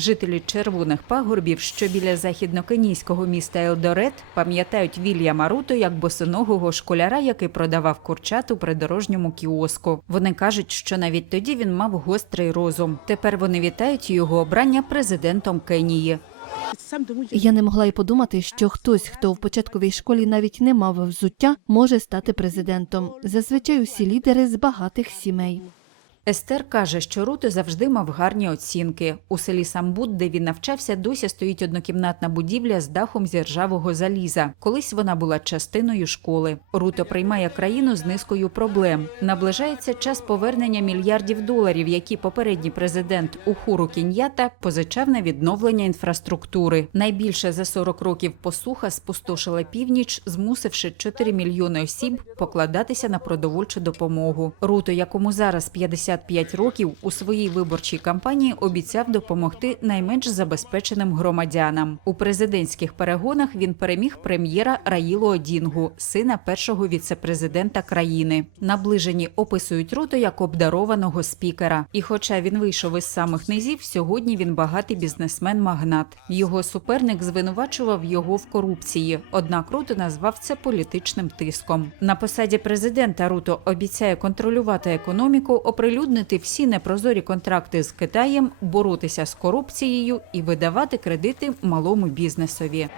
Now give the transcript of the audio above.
Жителі червоних пагорбів, що біля західнокенійського міста Елдорет, пам'ятають Вільяма Руто як босоногого школяра, який продавав курчат у придорожньому кіоску. Вони кажуть, що навіть тоді він мав гострий розум. Тепер вони вітають його обрання президентом Кенії. Я не могла й подумати, що хтось, хто в початковій школі навіть не мав взуття, може стати президентом. Зазвичай усі лідери з багатих сімей. Естер каже, що Руто завжди мав гарні оцінки. У селі Самбут, де він навчався, досі стоїть однокімнатна будівля з дахом зі ржавого заліза. Колись вона була частиною школи. Руто приймає країну з низкою проблем. Наближається час повернення мільярдів доларів, які попередній президент Ухуру Кін'ята позичав на відновлення інфраструктури. Найбільше за 40 років посуха спустошила північ, змусивши 4 мільйони осіб покладатися на продовольчу допомогу. Руто, якому зараз 55 років, у своїй виборчій кампанії обіцяв допомогти найменш забезпеченим громадянам. У президентських перегонах він переміг прем'єра Раїло Одінгу, сина першого віцепрезидента країни. Наближені описують Руто як обдарованого спікера. І, хоча він вийшов із самих низів, сьогодні він багатий бізнесмен-магнат. Його суперник звинувачував його в корупції. Однак Руто назвав це політичним тиском. На посаді президента Руто обіцяє контролювати економіку, оприлюднити всі непрозорі контракти з Китаєм, боротися з корупцією і видавати кредити малому бізнесові.